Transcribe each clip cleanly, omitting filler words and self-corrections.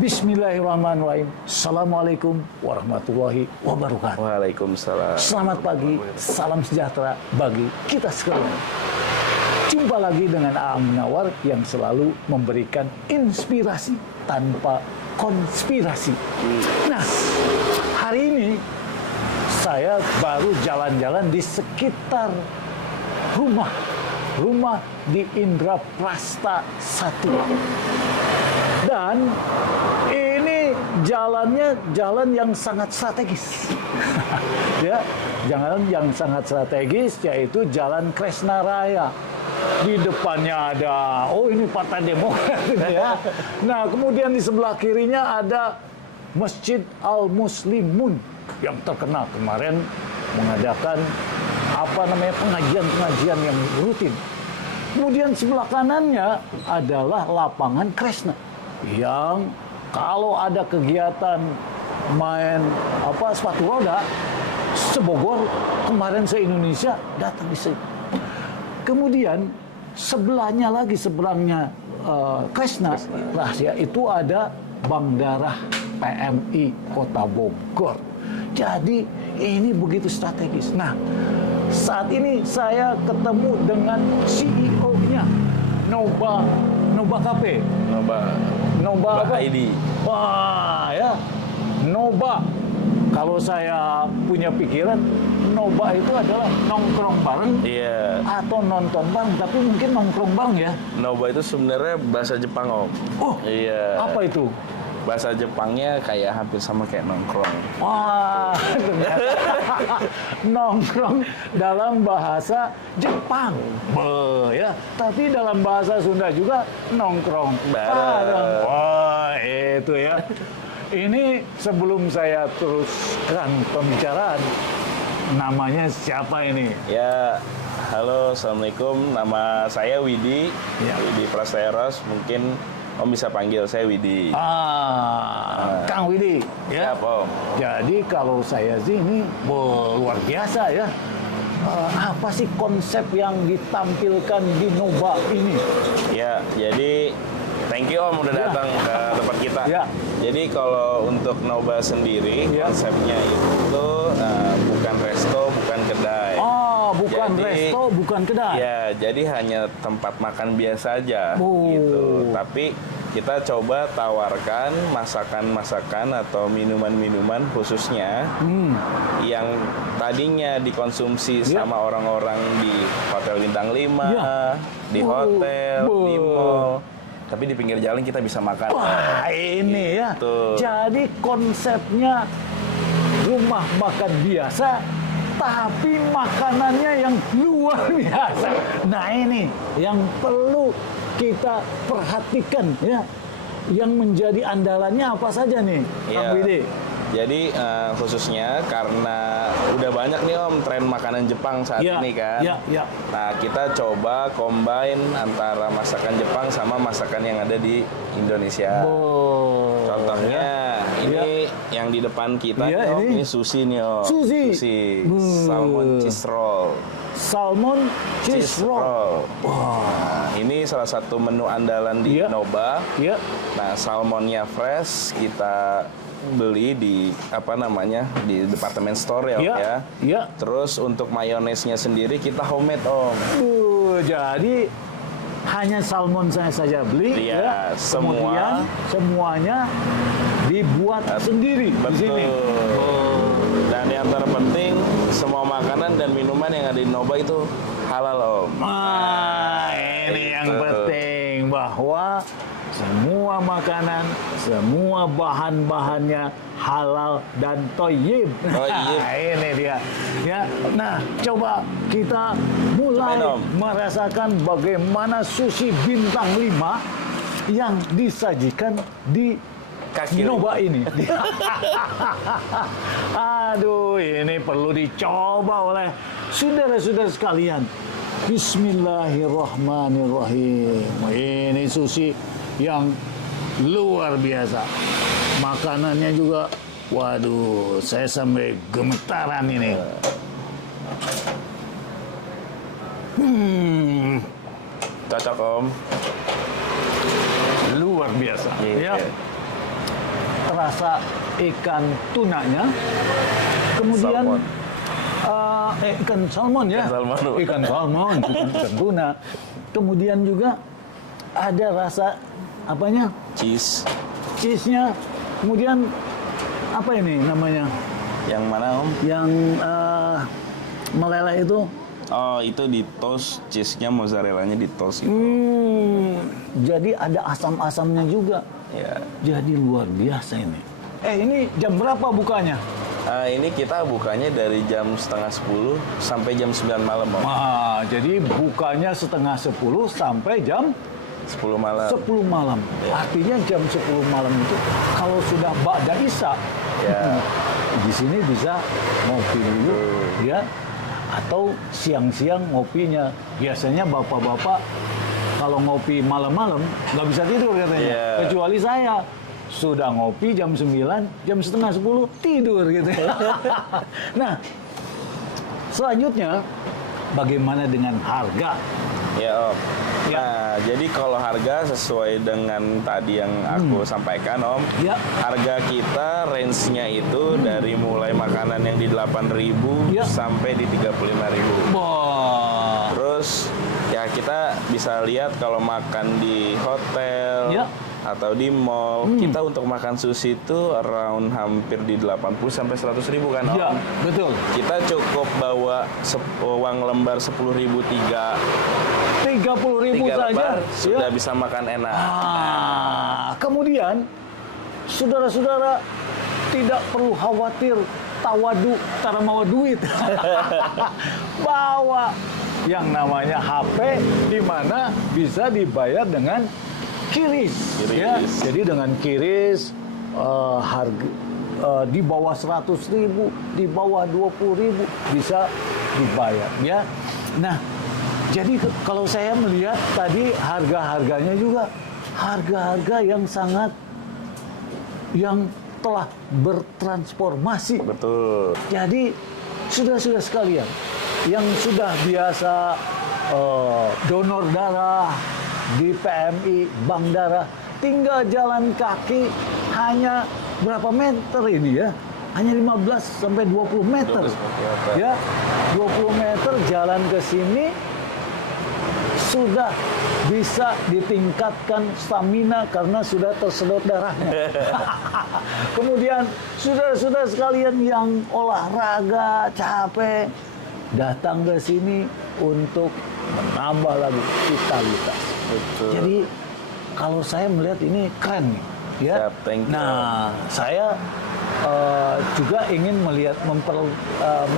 Bismillahirrahmanirrahim. Assalamualaikum warahmatullahi wabarakatuh. Waalaikumsalam. Selamat pagi, salam sejahtera bagi kita sekalian. Jumpa lagi dengan Aam Munawar yang selalu memberikan inspirasi tanpa konspirasi. Nah, hari ini saya baru jalan-jalan di sekitar rumah di Indraprasta 1. Dan ini jalannya jalan yang sangat strategis. Ya, jalan yang sangat strategis yaitu Jalan Kresna Raya. Di depannya ada, ini Partai Demokrat ya. Nah, kemudian di sebelah kirinya ada Masjid Al-Muslimun yang terkenal kemarin mengadakan pengajian-pengajian yang rutin. Kemudian sebelah kanannya adalah lapangan Kresna yang kalau ada kegiatan main sepatu roda, sebogor kemarin se-Indonesia datang di sini. Kemudian seberangnya Kresna Rahasia itu ada Bank Darah PMI Kota Bogor. Jadi ini begitu strategis. Nah, saat ini saya ketemu dengan CEO-nya Noba Cafe. Noba ID. Wah, ya. Noba. Kalau saya punya pikiran, Noba itu adalah nongkrong bareng, Iya. atau nonton bareng, tapi mungkin nongkrong bareng ya. Noba itu sebenarnya bahasa Jepang, Om. Oh, Iya. apa itu? Bahasa Jepangnya kayak hampir sama kayak nongkrong. Wah, ternyata nongkrong dalam bahasa Jepang. Ya. Tapi dalam bahasa Sunda juga nongkrong bareng. Wah, itu ya. Ini sebelum saya teruskan pembicaraan, namanya siapa ini? Ya, halo, assalamualaikum. Nama saya Widi. Ya. Widi Prasteros. Mungkin Om bisa panggil saya Widi. Kang Widi. Ya. Siap, Om. Jadi kalau saya sih ini luar biasa ya. Apa sih konsep yang ditampilkan di Noba ini? Ya, jadi thank you Om udah datang ke tempat kita. Ya. Jadi kalau untuk Noba sendiri, Ya. konsepnya itu bukan resto, bukan kedai. Bukan Jadi, resto, bukan kedai. Ya, jadi hanya tempat makan biasa aja Oh. gitu. Tapi kita coba tawarkan masakan-masakan atau minuman-minuman khususnya yang tadinya dikonsumsi Ya. sama orang-orang di Hotel Bintang 5, Ya. di hotel, di Oh. mall. Tapi di pinggir jalan kita bisa makan. Wah, ini ya. Gitu. Jadi konsepnya rumah makan biasa, tapi makanannya yang luar biasa. Nah, ini yang perlu kita perhatikan ya. Yang menjadi andalannya apa saja nih, Kang Widi? Jadi khususnya karena udah banyak nih Om tren makanan Jepang saat ini kan. Ya. Nah, kita coba combine antara masakan Jepang sama masakan yang ada di Indonesia. Contohnya ini yang di depan kita nih, Om, ini sushi nih Om. Sushi. Salmon cheese roll. Salmon cheese roll. Nah, ini salah satu menu andalan di Noba. Iya. Nah, salmonnya fresh kita beli di di departemen store ya. Iya. Terus untuk mayonesnya sendiri kita homemade Om. Jadi hanya salmon saya saja beli Iya, Kemudian semuanya dibuat sendiri di sini. Dan yang terpenting semua makanan dan minuman yang ada di Noba itu halal Om. Ini yang penting, bahwa semua makanan, semua bahan-bahannya halal dan thayyib. Ini dia. Ya. Nah, coba kita mulai merasakan bagaimana sushi bintang 5 yang disajikan di Noba ini. Aduh, ini perlu dicoba oleh saudara-saudara sekalian. Bismillahirrahmanirrahim. Ini sushi yang luar biasa. Makanannya juga, waduh, saya sampai gemetaran ini. Cocok Om. Luar biasa. Iya. Ya. rasa ikan tunanya, kemudian Salmon. Ikan salmon ya, Ikan salmon. ikan salmon, bukan ikan tuna. Kemudian juga ada rasa apanya? Cheese-nya. Kemudian apa ini namanya? Yang mana Om? Yang meleleh itu. Oh, itu di toast, cheese-nya mozzarella-nya di toast gitu. Jadi ada asam-asamnya juga. Ya. Jadi luar biasa ini. Ini jam berapa bukanya? Ini kita bukanya dari jam 9:30 sampai jam 9 malam, Om. Jadi bukanya 9:30 sampai jam 10 malam. 10 malam. Artinya jam 10 malam itu kalau sudah ba'da isya, Ya. di sini bisa ngopi dulu, ya. Atau siang-siang ngopinya. Biasanya bapak-bapak kalau ngopi malam-malam nggak bisa tidur katanya. Yeah. Kecuali saya. Sudah ngopi jam 9, jam setengah 10 tidur gitu. Nah, selanjutnya bagaimana dengan harga? Ya, Om. Ya. Nah, jadi kalau harga sesuai dengan tadi yang aku sampaikan, Om. Ya. Harga kita range-nya itu dari mulai makanan yang di 8.000 Ya. sampai di 35.000. Wah. Terus ya kita bisa lihat kalau makan di hotel Ya. atau di mall, kita untuk makan sushi itu around hampir di 80 sampai 100.000 kan, Om? Ya, betul. Kita cukup bawa uang lembar 10.000 30.000 tiga saja lembar, sudah ya. bisa makan enak. Kemudian saudara-saudara tidak perlu khawatir tawadu tara mawa duit. Bawa yang namanya HP di mana bisa dibayar dengan kiris. Ya. Jadi dengan kiris harga di bawah 100.000, di bawah 20.000 bisa dibayar ya. Nah, jadi kalau saya melihat tadi harga-harganya juga harga-harga yang sangat yang telah bertransformasi. Betul. Jadi sudah sekalian yang sudah biasa donor darah di PMI, bank darah, tinggal jalan kaki hanya berapa meter ini ya? Hanya 15 sampai 20 meter. 20 meter. Ya, 20 meter jalan ke sini sudah bisa ditingkatkan stamina karena sudah tersedot darahnya. Kemudian saudara-saudara sekalian yang olahraga capek datang ke sini untuk menambah lagi vitalitas. Betul. Jadi kalau saya melihat ini keren nih, ya. Siap, thank you. Nah, saya juga ingin melihat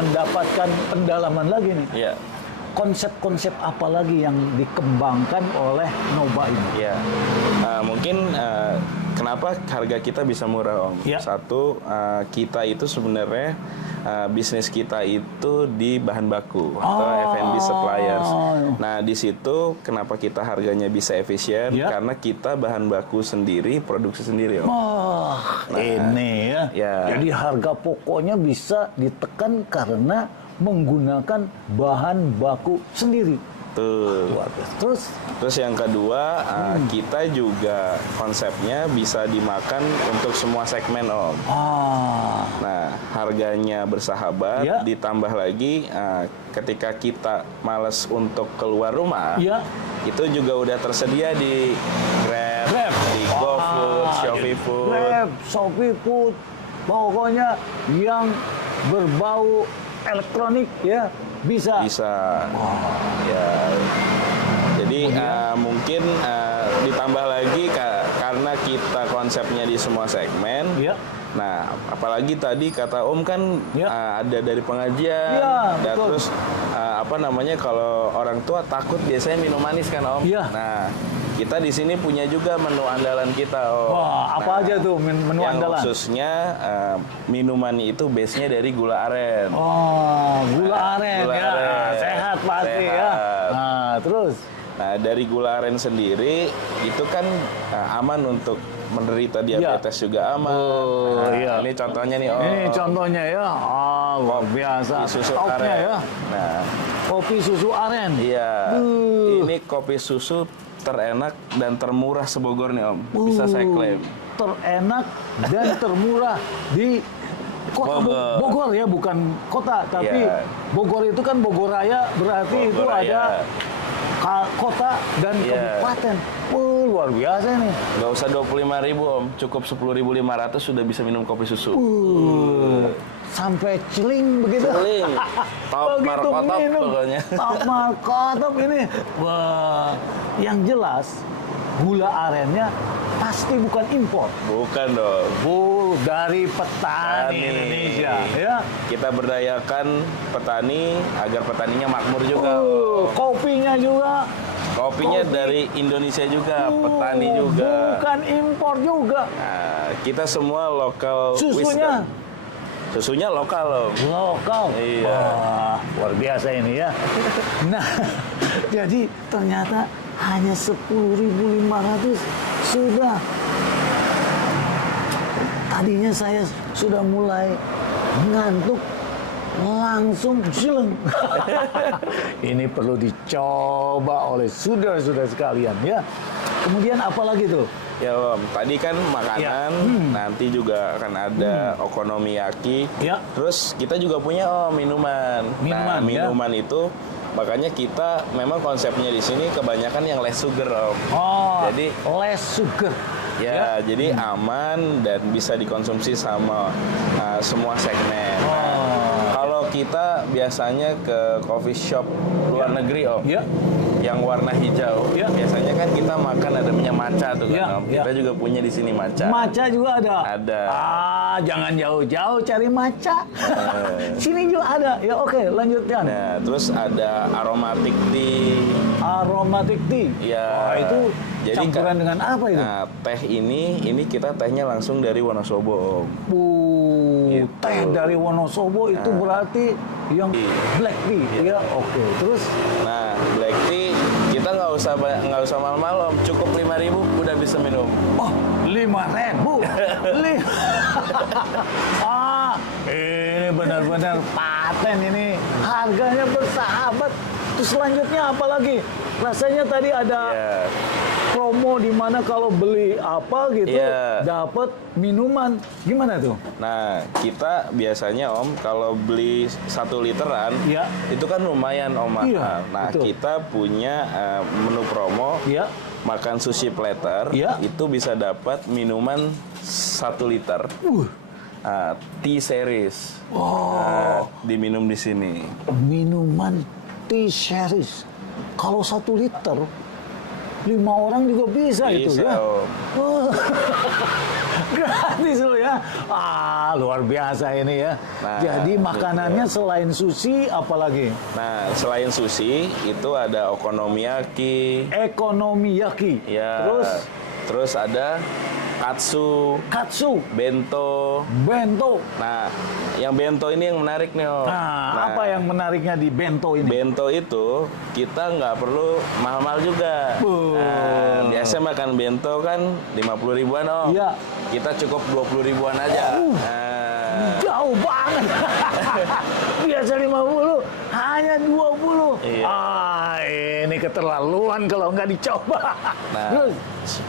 mendapatkan pendalaman lagi nih. Iya. Konsep-konsep apa lagi yang dikembangkan oleh Noba ini? Ya, mungkin kenapa harga kita bisa murah, Om? Ya. Satu, kita itu sebenarnya bisnis kita itu di bahan baku atau F&B suppliers. Nah, di situ kenapa kita harganya bisa efisien? Ya. Karena kita bahan baku sendiri, produksi sendiri, Om. Ini ya. Ya. Jadi harga pokoknya bisa ditekan karena menggunakan bahan baku sendiri. Tuh. Luar biasa. Terus yang kedua, kita juga konsepnya bisa dimakan untuk semua segmen, Om. Nah, harganya bersahabat, Ya. ditambah lagi ketika kita malas untuk keluar rumah, Ya. itu juga udah tersedia di Grab. Di GoFood, Shopee Food. Grab, Shopee Food, pokoknya yang berbau elektronik ya bisa. Ya. Jadi mungkin ditambah lagi karena kita konsepnya di semua segmen. Ya. Nah, apalagi tadi kata Om kan Ya. ada dari pengajian, Ya, dan betul. terus kalau orang tua takut biasanya minum manis kan, Om. Ya. Nah, kita di sini punya juga menu andalan kita, Om. Wah, apa aja tuh menu yang andalan? khususnya minuman itu base-nya dari gula aren. Gula aren Gula ya. aren. Sehat pasti ya. Sehat. Nah, terus Nah, dari gula aren sendiri itu kan aman untuk menderita diabetes juga aman. iya. Ini contohnya nih, Om. ini contohnya ya. Luar biasa. Kopi susu Topnya aren. ya. Nah, Kopi susu aren. iya. Duh. Ini kopi susu terenak dan termurah sebogor nih, Om. Bisa saya klaim. terenak dan termurah di kota Bogor ya, bukan kota, tapi Bogor itu kan Bogor Raya, berarti Bogor itu Raya. Ada kota dan kabupaten. Luar biasa nih. Nggak usah 25.000 Om, cukup 10.500 sudah bisa minum kopi susu. Sampai celing begitu. Celing. Top markotop pokoknya. Top markotop ini. Wah, yang jelas gula arennya pasti bukan impor. Bukan dong. Dari petani Indonesia. Ya. Kita berdayakan petani agar petaninya makmur juga. Kopinya juga. Kopinya dari Indonesia juga, petani juga. Bukan impor juga. Nah, kita semua lokal. Susunya. Susunya lokal loh. Lokal. Iya. Wah, luar biasa ini ya. Nah, jadi ternyata hanya 10.500 sudah. Tadinya saya sudah mulai ngantuk, langsung jeleng. Ini perlu dicoba oleh saudara-saudara sekalian ya. Kemudian apa lagi tuh? Ya Om, tadi kan makanan, nanti juga akan ada okonomiyaki. Ya. Terus kita juga punya minuman. Minuman itu makanya kita memang konsepnya di sini kebanyakan yang less sugar Om. Jadi less sugar. Ya, jadi aman dan bisa dikonsumsi sama semua segmen. Kalau kita biasanya ke coffee shop luar negeri Om, yang warna hijau, biasanya kan kita makan ada punya matcha tuh kan Om. Kita juga punya di sini matcha. Matcha juga ada? Ada. Jangan jauh-jauh cari matcha. Sini juga ada. Ya oke, lanjutkan. Nah, terus ada aromatic tea. Aromatic tea? Ya. Itu jadi campuran dengan apa itu? Nah, teh ini kita tehnya langsung dari Wonosobo Om. Gitu. Teh dari Wonosobo itu berarti yang black tea ya. Oke. Terus? Nah, black tea kita nggak usah mahal-mahal Om. Cukup 5.000 udah bisa minum. Oh, 5.000. Ini benar-benar paten ini. Harganya bersahabat. Terus selanjutnya apa lagi? Rasanya tadi ada promo di mana kalau beli apa gitu dapat minuman. Gimana tuh? Nah, kita biasanya Om kalau beli 1 literan itu kan lumayan Om mahal. Nah, kita punya menu promo. Makan sushi platter itu bisa dapat minuman 1 liter. Tea series. Diminum di sini. Minuman tea series. Kalau 1 liter 5 orang juga bisa itu ya. Gratis loh ya. Luar biasa ini ya. Nah, jadi makanannya selain sushi apalagi? Nah, selain sushi itu ada okonomiyaki. Ekonomiyaki. Ya. Terus ada katsu, bento. Nah, yang bento ini yang menarik nih Om. Nah, apa yang menariknya di bento ini? Bento itu kita nggak perlu mahal-mahal juga. Nah, biasa makan bento kan 50 ribuan Om. Iya. Kita cukup 20 ribuan aja. Jauh banget. Biasa 50, hanya 20. Ini keterlaluan kalau nggak dicoba. Nah,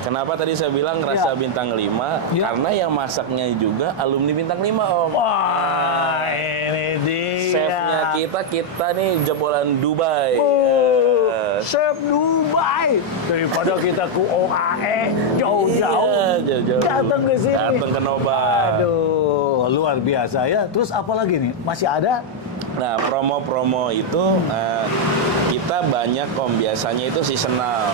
kenapa tadi saya bilang rasa bintang 5? Karena yang masaknya juga alumni bintang 5 Om. Wah, ini dia. Chefnya kita nih jebolan Dubai. Chef Dubai. Daripada kita ke OAE jauh-jauh datang ke sini. Datang ke Noba. Aduh, luar biasa ya. Terus apa lagi nih? Masih ada? Nah, promo-promo itu kita banyak Om, biasanya itu seasonal.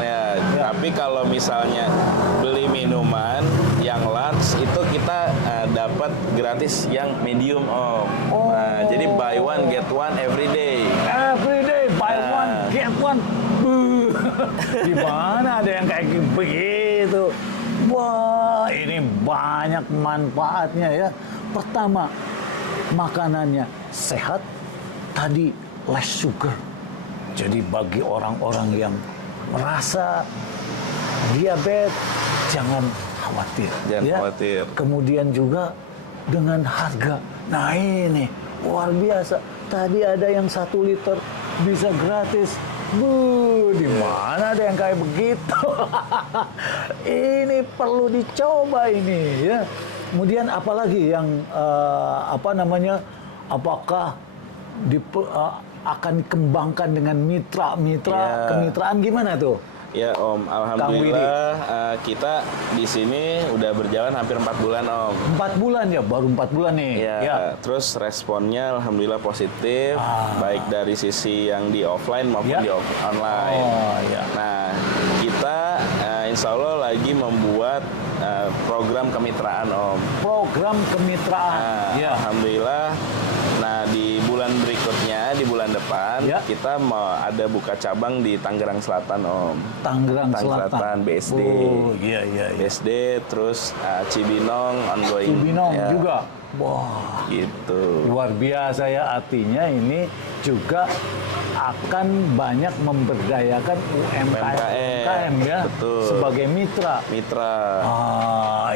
Ya. Tapi kalau misalnya beli minuman yang large itu kita dapat gratis yang medium Om. Nah, jadi buy one get one every day. Every day buy one get one. Gimana ada yang kayak begitu? Wah, ini banyak manfaatnya ya. Pertama, makanannya sehat, tadi less sugar. Jadi bagi orang-orang yang merasa diabetes, jangan khawatir. Jangan khawatir. Kemudian juga dengan harga. Nah ini luar biasa. Tadi ada yang 1 liter bisa gratis Di mana ada yang kayak begitu? Ini perlu dicoba ini ya. Kemudian apalagi yang apakah akan dikembangkan dengan mitra-mitra, kemitraan gimana tuh? Ya Om, alhamdulillah kita di sini udah berjalan hampir 4 bulan Om. 4 bulan ya, baru 4 bulan nih. Ya. Terus responnya alhamdulillah positif, baik dari sisi yang di offline maupun di online. Nah, kita insya Allah lagi membuat program kemitraan Om. Program kemitraan. Alhamdulillah. Nah, di bulan berikutnya, di bulan depan, kita mau ada buka cabang di Tangerang Selatan, Om. Tangerang Selatan, BSD. Oh, iya. BSD, terus Cibinong, ongoing. Cibinong juga. Wah, gitu. Luar biasa ya, artinya ini juga akan banyak memberdayakan UMKM ya, betul. Sebagai mitra.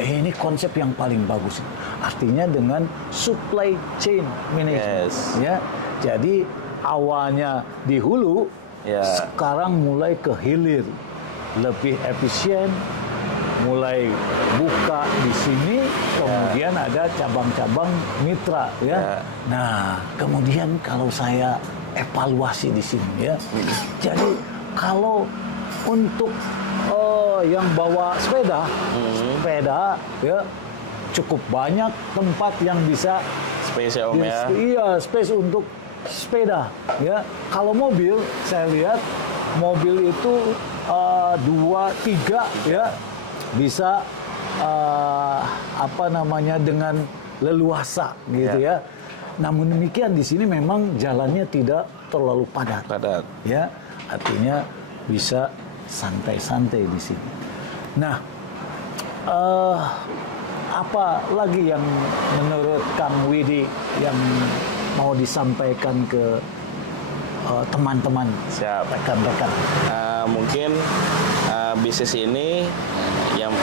Ini konsep yang paling bagus. Artinya dengan supply chain management. Ya, jadi awalnya di hulu, sekarang mulai ke hilir, lebih efisien. Mulai buka di sini, kemudian ada cabang-cabang mitra, ya. Nah, kemudian kalau saya evaluasi di sini, ya. Jadi kalau untuk yang bawa sepeda, ya cukup banyak tempat yang bisa space ya Om ya. Iya, space untuk sepeda, ya. Kalau mobil, saya lihat mobil itu 2-3 ya. Bisa dengan leluasa gitu ya. Namun demikian di sini memang jalannya tidak terlalu padat. Ya, artinya bisa santai-santai di sini. Nah, apa lagi yang menurut Kang Widi yang mau disampaikan ke teman-teman, rekan-rekan? Mungkin bisnis ini yang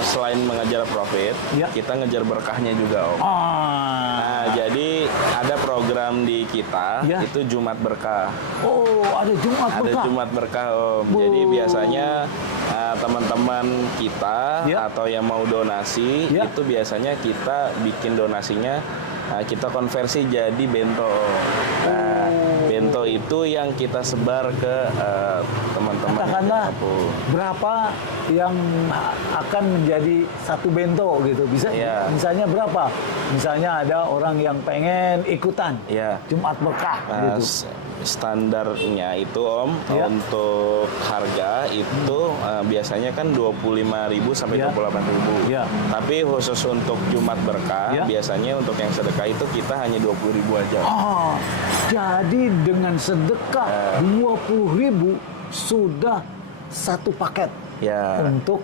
selain mengejar profit, kita ngejar berkahnya juga Om. Nah, jadi ada program di kita itu Jumat Berkah. Oh, ada Jumat Berkah. Ada Jumat Berkah Om. Jadi biasanya teman-teman kita atau yang mau donasi itu biasanya kita bikin donasinya kita konversi jadi bento. Nah, bento itu yang kita sebar ke teman-teman. Katakanlah berapa yang akan menjadi satu bento gitu. Bisa misalnya berapa? Misalnya ada orang yang pengen ikutan Jumat Berkah gitu. Standarnya itu Om, untuk harga itu biasanya kan 25.000 sampai 28.000. Tapi khusus untuk Jumat Berkah biasanya untuk yang sedekah itu kita hanya 20.000 aja. Jadi dengan sedekah 20.000 sudah satu paket untuk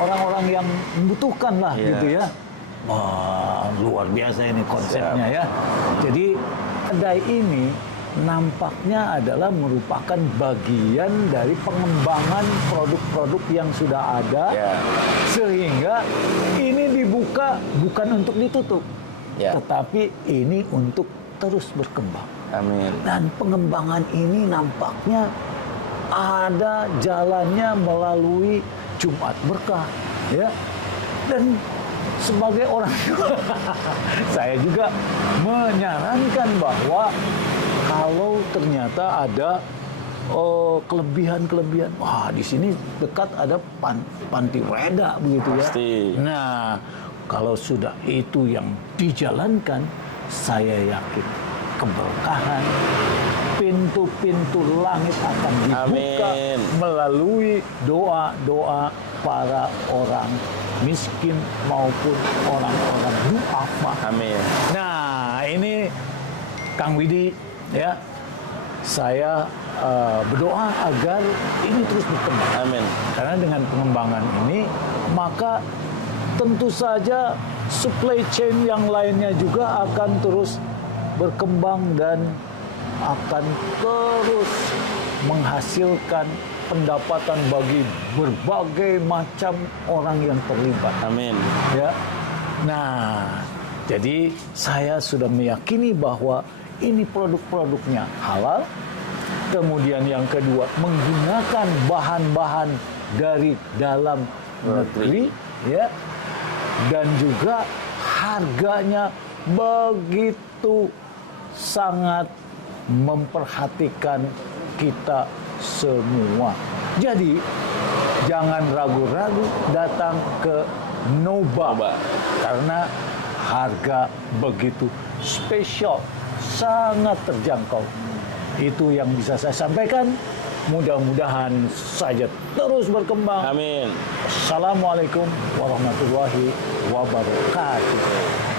orang-orang yang membutuhkan lah gitu ya. Wah, luar biasa ini konsepnya ya. Jadi kedai ini nampaknya adalah merupakan bagian dari pengembangan produk-produk yang sudah ada, sehingga ini dibuka bukan untuk ditutup, tetapi ini untuk terus berkembang. Amin. Dan pengembangan ini nampaknya ada jalannya melalui Jumat Berkah, ya. Dan sebagai orang saya juga menyarankan bahwa kalau ternyata ada kelebihan-kelebihan, di sini dekat ada panti reda begitu ya. Pasti. Nah, kalau sudah itu yang dijalankan, saya yakin keberkahan, pintu-pintu langit akan dibuka melalui doa-doa para orang miskin maupun orang-orang duafa. Amin. Nah, ini Kang Widi ya, saya berdoa agar ini terus berkembang. Amin. Karena dengan pengembangan ini, maka tentu saja supply chain yang lainnya juga akan terus berkembang dan akan terus menghasilkan pendapatan bagi berbagai macam orang yang terlibat. Amin. Ya. Nah, jadi saya sudah meyakini bahwa ini produk-produknya halal. Kemudian yang kedua, menggunakan bahan-bahan dari dalam negeri, ya. Dan juga harganya begitu sangat memperhatikan kita semua. Jadi jangan ragu-ragu datang ke Nova karena harga begitu spesial, sangat terjangkau. Itu yang bisa saya sampaikan. Mudah-mudahan saja terus berkembang. Amin. Assalamualaikum warahmatullahi wabarakatuh.